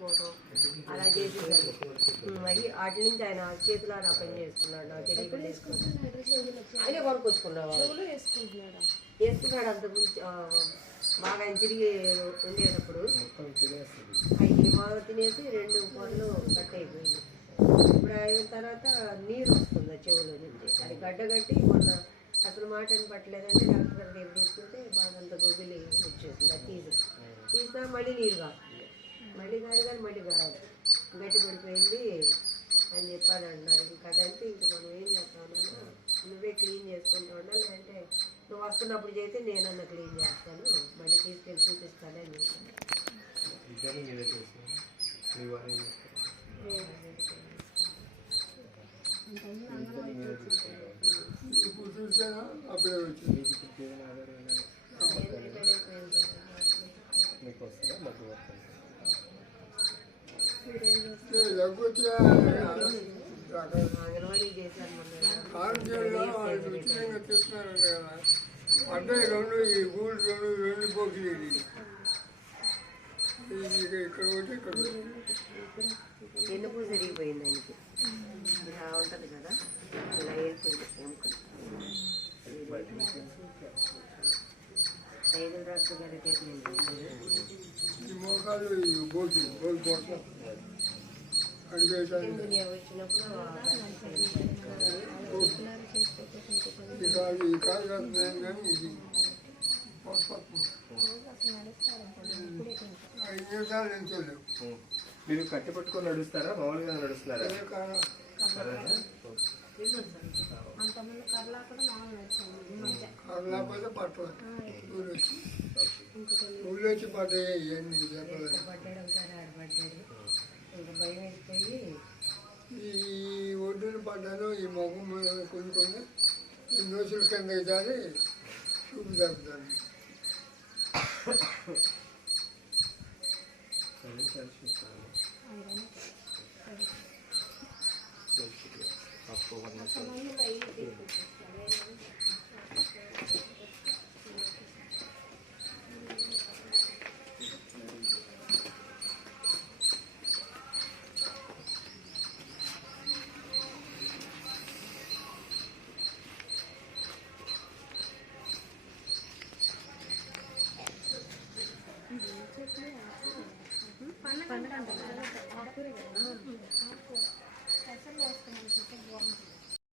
చేసుకోవటం అలా చేసేసాడు ఉమ్, అది వాటి నుంచి ఆయన చేతులు ఆ పని చేసుకున్నాడు నాకు తెలియకుండా చేసుకున్నాడు ఆయనే కొనుక్కొచ్చుకున్నాడు వేసుకున్నాడు అంత ముందు బాగా ఆయన తిరిగి ఉండేటప్పుడు. ఐదు బాగా తినేసి రెండు పొరలు కట్ అయిపోయింది. ఇప్పుడు అయిన తర్వాత నీరు వస్తుంది ఆ చెవులో నుంచి. అది గడ్డగట్టి మొన్న అసలు మాటని పట్టలేదంటే డాక్టర్ గారి దగ్గర తీసుకుంటే బాగా అంత గొబ్బిలి వచ్చేసింది. అది తీసి తీసినా మళ్ళీ నీరు కాస్తుంది మళ్ళీ కాదు కానీ మళ్ళీ కాదు గట్టి పడిపోయింది అని చెప్పాడు అన్నారు ఇంకా అదంటే ఇంకా మనం ఏం చేస్తామన్నా నువ్వే క్లీన్ చేసుకుంటూ ఉండాలి అంటే నువ్వు వస్తున్నప్పుడు చేస్తే నేనన్నా క్లీన్ చేస్తాను మళ్ళీ తీసుకెళ్ళి ఏం చేస్తారు? ఇప్పుడు చూసానా అప్పుడే వచ్చింది మీకు వస్తుందా మాకు చేస్తున్నారంట కదా అడ్డాయి రెండు ఈ గూడు రెండు రెండు పోకిలు ఇది ఇక్కడ ఒకటి ఇక్కడ జరిగిపోయింది ఆయనకి ఇలా ఉంటుంది కదా ఇలా ఏరిపోయింది మీరు కట్టి పట్టుకొని నడుస్తారా? మామూలుగా నడుస్తున్నారా? ఏ అంతమంది కర్లా కూడా మామూలు నడిచాము ఈ మధ్య కారు లేకపోతే పట్టవాలి ఊరొచ్చి ఊళ్ళొచ్చి పడ్డాయి ఇవన్నీ చెప్పలేదు పడ్డాడు ఒకసారి ఇంకా భయం ఈ ఒడ్డున పడ్డాను ఈ కొన్ని కొన్ని ఈ నోసుల కింద జారి చూపు తగ్గుతాను. సరే, പന്ത്രണ്ട് പന്ത്രണ്ട്